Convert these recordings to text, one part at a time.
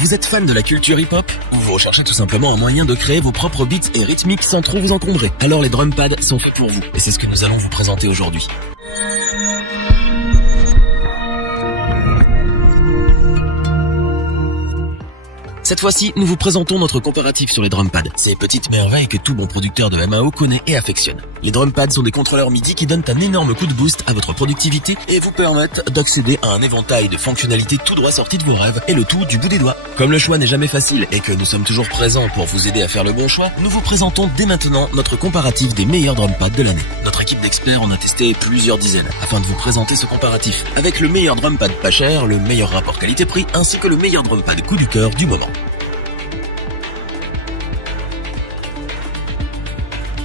Vous êtes fan de la culture hip-hop? Ou vous recherchez tout simplement un moyen de créer vos propres beats et rythmiques sans trop vous encombrer? Alors les drum pads sont faits pour vous, et c'est ce que nous allons vous présenter aujourd'hui. Cette fois-ci, nous vous présentons notre comparatif sur les drum pads, ces petites merveilles que tout bon producteur de MAO connaît et affectionne. Les drum pads sont des contrôleurs MIDI qui donnent un énorme coup de boost à votre productivité et vous permettent d'accéder à un éventail de fonctionnalités tout droit sorties de vos rêves, et le tout du bout des doigts. Comme le choix n'est jamais facile et que nous sommes toujours présents pour vous aider à faire le bon choix, nous vous présentons dès maintenant notre comparatif des meilleurs drum pads de l'année. Notre équipe d'experts en a testé plusieurs dizaines afin de vous présenter ce comparatif, avec le meilleur drum pad pas cher, le meilleur rapport qualité-prix ainsi que le meilleur drum pad coup du cœur du moment.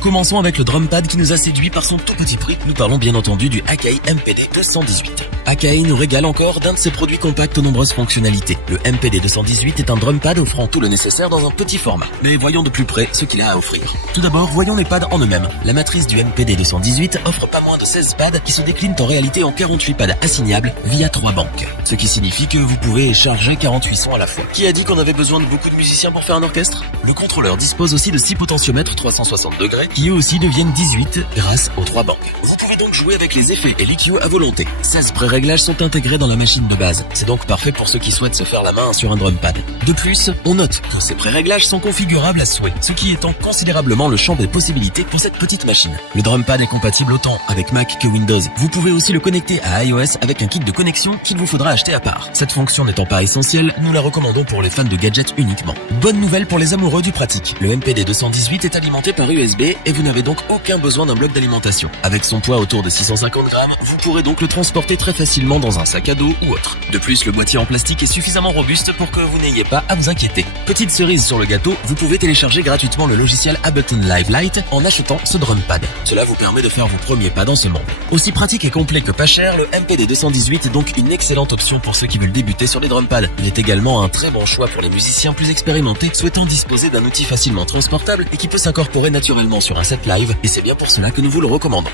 Commençons avec le drum pad qui nous a séduit par son tout petit prix. Nous parlons bien entendu du Akai MPD 218. Akai nous régale encore d'un de ses produits compacts aux nombreuses fonctionnalités. Le MPD 218 est un drum pad offrant tout le nécessaire dans un petit format. Mais voyons de plus près ce qu'il a à offrir. Tout d'abord, voyons les pads en eux-mêmes. La matrice du MPD 218 offre pas moins de 16 pads qui se déclinent en réalité en 48 pads assignables via 3 banques. Ce qui signifie que vous pouvez charger 48 sons à la fois. Qui a dit qu'on avait besoin de beaucoup de musiciens pour faire un orchestre? Le contrôleur dispose aussi de 6 potentiomètres 360 degrés qui eux aussi deviennent 18 grâce aux 3 banques. Vous pouvez donc jouer avec les effets et l'EQ à volonté. 16 pré-réglages sont intégrés dans la machine de base. C'est donc parfait pour ceux qui souhaitent se faire la main sur un drum pad. De plus, on note que ces pré-réglages sont configurables à souhait, ce qui étend considérablement le champ des possibilités pour cette petite machine. Le drum pad est compatible autant avec Mac que Windows. Vous pouvez aussi le connecter à iOS avec un kit de connexion qu'il vous faudra acheter à part. Cette fonction n'étant pas essentielle, nous la recommandons pour les fans de gadgets uniquement. Bonne nouvelle pour les amoureux du pratique. Le MPD 218 est alimenté par USB et vous n'avez donc aucun besoin d'un bloc d'alimentation. Avec son poids autour de 650 grammes, vous pourrez donc le transporter très facilement dans un sac à dos ou autre. De plus, le boîtier en plastique est suffisamment robuste pour que vous n'ayez pas à vous inquiéter. Petite cerise sur le gâteau, vous pouvez télécharger gratuitement le logiciel Ableton Live Lite en achetant ce drum pad. Cela vous permet de faire vos premiers pas dans ce monde. Aussi pratique et complet que pas cher, le MPD 218 est donc une excellente option pour ceux qui veulent débuter sur les drum pads. Il est également un très bon choix pour les musiciens plus expérimentés souhaitant disposer d'un outil facilement transportable et qui peut s'incorporer naturellement sur un set live, et c'est bien pour cela que nous vous le recommandons.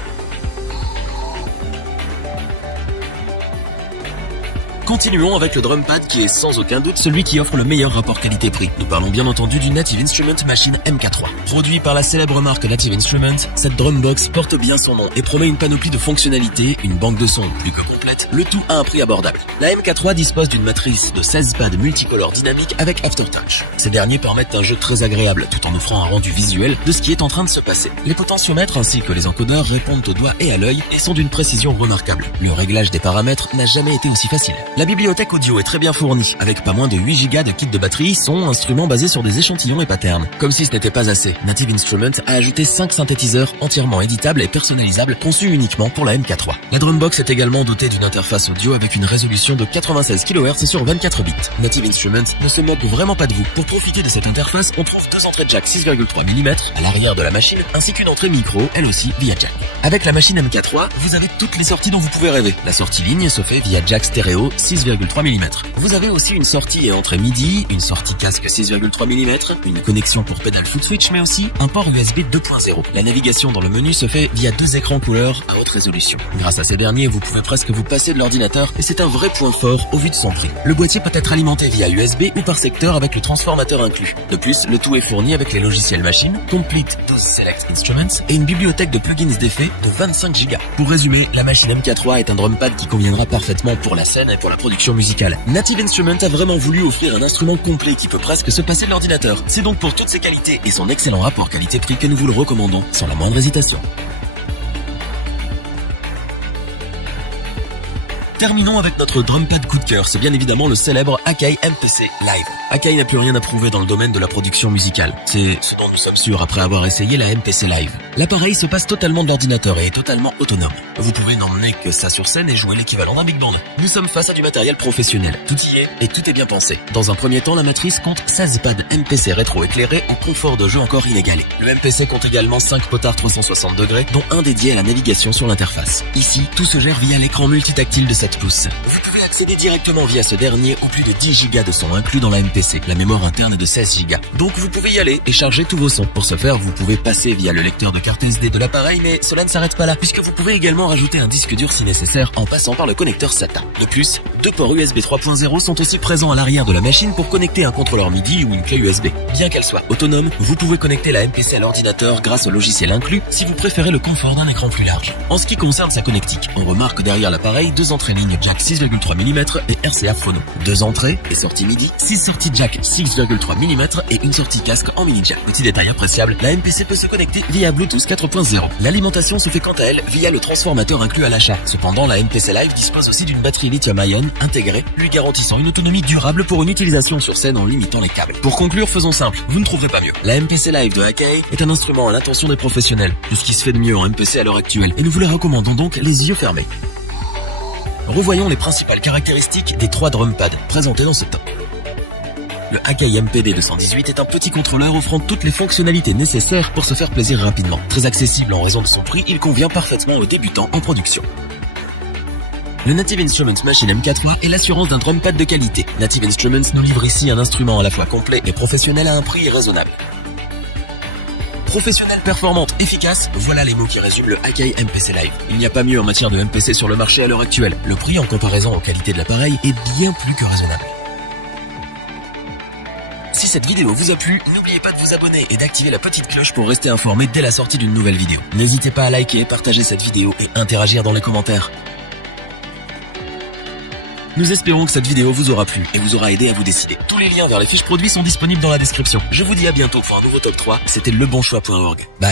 Continuons avec le drum pad qui est sans aucun doute celui qui offre le meilleur rapport qualité-prix. Nous parlons bien entendu du Native Instruments Machine MK3. Produit par la célèbre marque Native Instruments, cette drumbox porte bien son nom et promet une panoplie de fonctionnalités, une banque de sons plus que complète, le tout à un prix abordable. La MK3 dispose d'une matrice de 16 pads multicolores dynamiques avec Aftertouch. Ces derniers permettent un jeu très agréable tout en offrant un rendu visuel de ce qui est en train de se passer. Les potentiomètres ainsi que les encodeurs répondent au doigt et à l'œil et sont d'une précision remarquable. Le réglage des paramètres n'a jamais été aussi facile. La bibliothèque audio est très bien fournie, avec pas moins de 8 Go de kit de batterie, son, instruments basés sur des échantillons et patterns. Comme si ce n'était pas assez, Native Instruments a ajouté 5 synthétiseurs entièrement éditables et personnalisables conçus uniquement pour la MK3. La drumbox est également dotée d'une interface audio avec une résolution de 96 kHz sur 24 bits. Native Instruments ne se moque vraiment pas de vous. Pour profiter de cette interface, on trouve 2 entrées jack 6,3 mm à l'arrière de la machine, ainsi qu'une entrée micro, elle aussi via jack. Avec la machine MK3, vous avez toutes les sorties dont vous pouvez rêver. La sortie ligne se fait via jack stéréo 6,3 mm. Vous avez aussi une sortie et entrée MIDI, une sortie casque 6,3 mm, une connexion pour pédale foot switch, mais aussi un port USB 2.0. La navigation dans le menu se fait via 2 écrans couleurs à haute résolution. Grâce à ces derniers, vous pouvez presque vous passer de l'ordinateur et c'est un vrai point fort au vu de son prix. Le boîtier peut être alimenté via USB ou par secteur avec le transformateur inclus. De plus, le tout est fourni avec les logiciels machine, Complete Dose Select Instruments et une bibliothèque de plugins d'effets de 25 Go. Pour résumer, la machine MK3 est un drum pad qui conviendra parfaitement pour la scène et pour la production musicale. Native Instruments a vraiment voulu offrir un instrument complet qui peut presque se passer de l'ordinateur. C'est donc pour toutes ses qualités et son excellent rapport qualité-prix que nous vous le recommandons sans la moindre hésitation. Terminons avec notre drum pad coup de cœur, c'est bien évidemment le célèbre Akai MPC Live. Akai n'a plus rien à prouver dans le domaine de la production musicale. C'est ce dont nous sommes sûrs après avoir essayé la MPC Live. L'appareil se passe totalement de l'ordinateur et est totalement autonome. Vous pouvez n'emmener que ça sur scène et jouer l'équivalent d'un big band. Nous sommes face à du matériel professionnel. Tout y est et tout est bien pensé. Dans un premier temps, la matrice compte 16 pads MPC rétro-éclairés en confort de jeu encore inégalé. Le MPC compte également 5 potards 360 degrés, dont un dédié à la navigation sur l'interface. Ici, tout se gère via l'écran multitactile de 7 pouces. Vous pouvez accéder directement via ce dernier aux plus de 10 Go de son inclus dans la MPC. La mémoire interne est de 16 Go. Donc vous pouvez y aller et charger tous vos sons. Pour ce faire, vous pouvez passer via le lecteur de carte SD de l'appareil, mais cela ne s'arrête pas là, puisque vous pouvez également rajouter un disque dur si nécessaire en passant par le connecteur SATA. De plus, 2 ports USB 3.0 sont aussi présents à l'arrière de la machine pour connecter un contrôleur MIDI ou une clé USB. Bien qu'elle soit autonome, vous pouvez connecter la MPC à l'ordinateur grâce au logiciel inclus si vous préférez le confort d'un écran plus large. En ce qui concerne sa connectique, on remarque derrière l'appareil 2 entrées ligne jack 6,3 mm et RCA phono. 2 entrées et sorties MIDI, 6 sorties jack 6,3 mm et une sortie casque en mini jack. Petit détail appréciable, la MPC peut se connecter via Bluetooth 4.0. L'alimentation se fait quant à elle via le transformateur inclus à l'achat. Cependant, la MPC Live dispose aussi d'une batterie lithium-ion intégrée, lui garantissant une autonomie durable pour une utilisation sur scène en limitant les câbles. Pour conclure, faisons simple, vous ne trouverez pas mieux. La MPC Live de Akai est un instrument à l'intention des professionnels, de ce qui se fait de mieux en MPC à l'heure actuelle, et nous vous le recommandons donc les yeux fermés. Revoyons les principales caractéristiques des 3 drum pads présentés dans ce top. Le Akai MPD 218 est un petit contrôleur offrant toutes les fonctionnalités nécessaires pour se faire plaisir rapidement. Très accessible en raison de son prix, il convient parfaitement aux débutants en production. Le Native Instruments Machine M4 est l'assurance d'un drum pad de qualité. Native Instruments nous livre ici un instrument à la fois complet et professionnel à un prix raisonnable. Professionnelle, performante, efficace, voilà les mots qui résument le Akai MPC Live. Il n'y a pas mieux en matière de MPC sur le marché à l'heure actuelle. Le prix en comparaison aux qualités de l'appareil est bien plus que raisonnable. Si cette vidéo vous a plu, n'oubliez pas de vous abonner et d'activer la petite cloche pour rester informé dès la sortie d'une nouvelle vidéo. N'hésitez pas à liker, partager cette vidéo et interagir dans les commentaires. Nous espérons que cette vidéo vous aura plu et vous aura aidé à vous décider. Tous les liens vers les fiches produits sont disponibles dans la description. Je vous dis à bientôt pour un nouveau top 3. C'était lebonchoix.org. Bye.